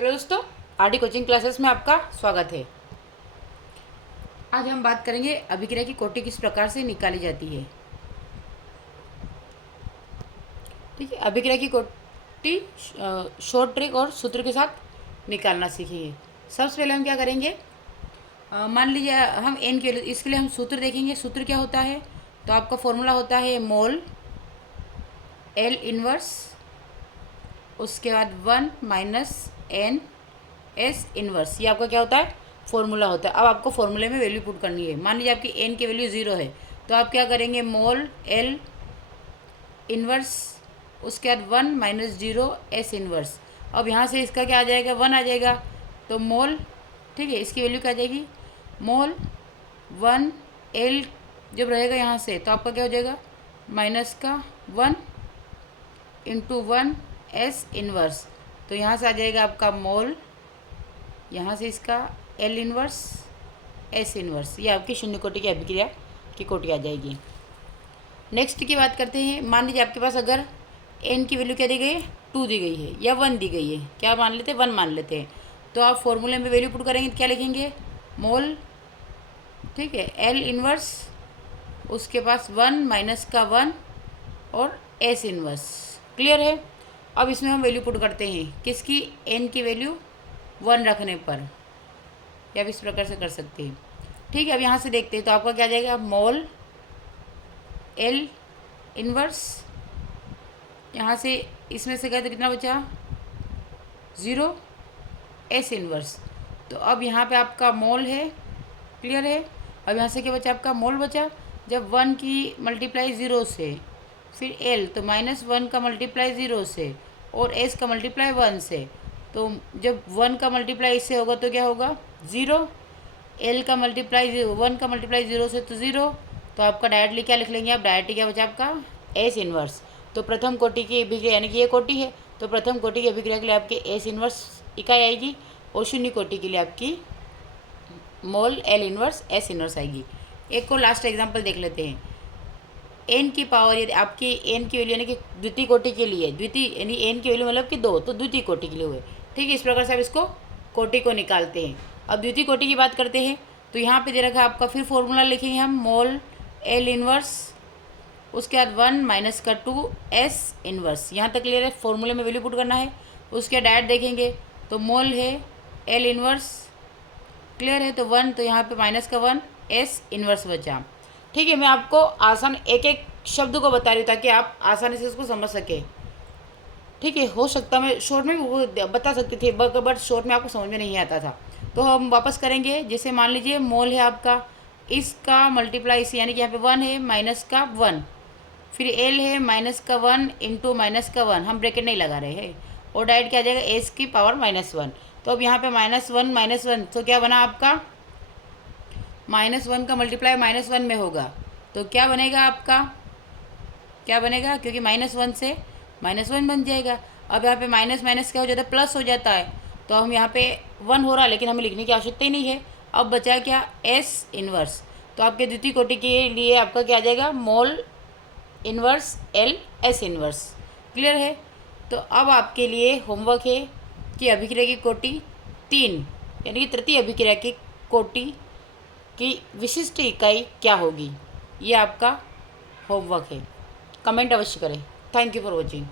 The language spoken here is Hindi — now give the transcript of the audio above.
हेलो दोस्तों, आरडी कोचिंग क्लासेस में आपका स्वागत है। आज हम बात करेंगे अभिक्रिया की कोटि किस प्रकार से निकाली जाती है। ठीक है, अभिक्रिया की कोटि शॉर्ट ट्रिक और सूत्र के साथ निकालना सीखेंगे। सबसे पहले हम क्या करेंगे, मान लीजिए हम एन के लिए, इसके लिए हम सूत्र देखेंगे। सूत्र क्या होता है, तो आपका फॉर्मूला होता है मोल एल इनवर्स, उसके बाद 1 माइनस एन एस इनवर्स। ये आपका क्या होता है, फॉर्मूला होता है। अब आपको फॉर्मूले में वैल्यू पुट करनी है। मान लीजिए आपकी एन की वैल्यू 0 है, तो आप क्या करेंगे, मोल एल इनवर्स, उसके बाद 1 माइनस 0 एस इनवर्स। अब यहाँ से इसका क्या आ जाएगा, 1 आ जाएगा, तो मोल, ठीक है, इसकी वैल्यू क्या आ जाएगी, मोल 1 एल जब रहेगा यहाँ से, तो आपका क्या हो जाएगा, माइनस का 1 इंटू 1 एस इनवर्स। तो यहाँ से आ जाएगा आपका मोल, यहाँ से इसका एल इनवर्स एस इनवर्स। ये आपकी शून्य कोटि की अभिक्रिया की कोटि आ जाएगी। नेक्स्ट की बात करते हैं। मान लीजिए आपके पास अगर एन की वैल्यू क्या दी गई है, 2 दी गई है या 1 दी गई है, क्या मान लेते हैं, 1 मान लेते हैं। तो आप फॉर्मूले में वैल्यू पुट करेंगे तो क्या लिखेंगे, मोल, ठीक है, एल इनवर्स, उसके पास 1 माइनस का 1 और एस इनवर्स। क्लियर है। अब इसमें हम वैल्यू पुट करते हैं, किसकी, एन की वैल्यू 1 रखने पर, या इस प्रकार से कर सकते हैं। ठीक है, अब यहाँ से देखते हैं, तो आपका क्या आ जाएगा, मोल एल इनवर्स, यहाँ से इसमें से गए तो कितना बचा, 0 एस इनवर्स। तो अब यहाँ पे आपका मोल है, क्लियर है। अब यहाँ से क्या बचा, आपका मोल बचा। जब 1 की मल्टीप्लाई 0 से, फिर एल, तो -1 का मल्टीप्लाई 0 से, और एस का मल्टीप्लाई 1 से। तो जब 1 का मल्टीप्लाई इससे होगा तो क्या होगा, 0, एल का मल्टीप्लाई 0, 1 का मल्टीप्लाई 0 से तो 0। तो आपका डायरेक्टली क्या लिख लेंगे आप, डायरेक्टली क्या बचा आपका, एस इनवर्स। तो प्रथम कोटि की अभिक्रिया, यानी कि ये कोटि है, तो प्रथम कोटि की अभिक्रिया के लिए आपके एस इनवर्स इकाई आएगी, और शून्य कोटि के लिए आपकी मोल एल इनवर्स एस इनवर्स आएगी। एक को लास्ट एग्जाम्पल देख लेते हैं। एन की पावर, यदि आपकी एन की वैल्यू यानी कि द्वितीय कोटि के लिए, द्वितीय यानी एन की वैल्यू मतलब कि 2, तो द्वितीय कोटि के लिए हुए। ठीक है, इस प्रकार से आप इसको कोटि को निकालते हैं। अब द्वितीय कोटि की बात करते हैं, तो यहाँ पे दे रखा है आपका, फिर फॉर्मूला लिखेंगे हम, मोल एल इनवर्स, उसके बाद 1 माइनस का 2 एस इनवर्स। यहाँ तक क्लियर है, फॉर्मूले में वैल्यू पुट करना है। उसके डायरेक्ट देखेंगे तो मोल है एल इनवर्स, क्लियर है, तो 1, तो यहाँ पे माइनस का 1 एस इनवर्स बचा। ठीक है, मैं आपको आसान एक एक शब्द को बता रही हूँ ताकि आप आसानी से इसको समझ सकें। ठीक है, हो सकता मैं शॉर्ट में वो बता सकती थी, बट शॉर्ट में आपको समझ में नहीं आता था। तो हम वापस करेंगे। जैसे मान लीजिए मोल है आपका, इसका मल्टीप्लाई इसी, यानी कि यहाँ पे 1 है माइनस का 1, फिर एल है माइनस का 1 इंटू माइनस का 1, हम ब्रैकेट नहीं लगा रहे हैं, और डायरेक्ट क्या आ जाएगा, एस की पावर -1। तो अब यहाँ पे -1 तो क्या बना आपका, -1 का मल्टीप्लाई -1 में होगा, तो क्या बनेगा आपका, क्या बनेगा, क्योंकि -1 से -1 बन जाएगा। अब यहाँ पे माइनस माइनस क्या हो जाता है, प्लस हो जाता है। तो हम यहाँ पे 1 हो रहा है, लेकिन हमें लिखने की आवश्यकता ही नहीं है। अब बचा क्या, एस इनवर्स। तो आपके द्वितीय कोटि के लिए आपका क्या आ जाएगा, mole inverse L S inverse. Clear है। तो अब आपके लिए होमवर्क है कि अभिक्रिया की कोटि 3, यानी कि तृतीय अभिक्रिया की कोटि की विशिष्ट इकाई क्या होगी, ये आपका होमवर्क है। कमेंट अवश्य करें। Thank you for watching.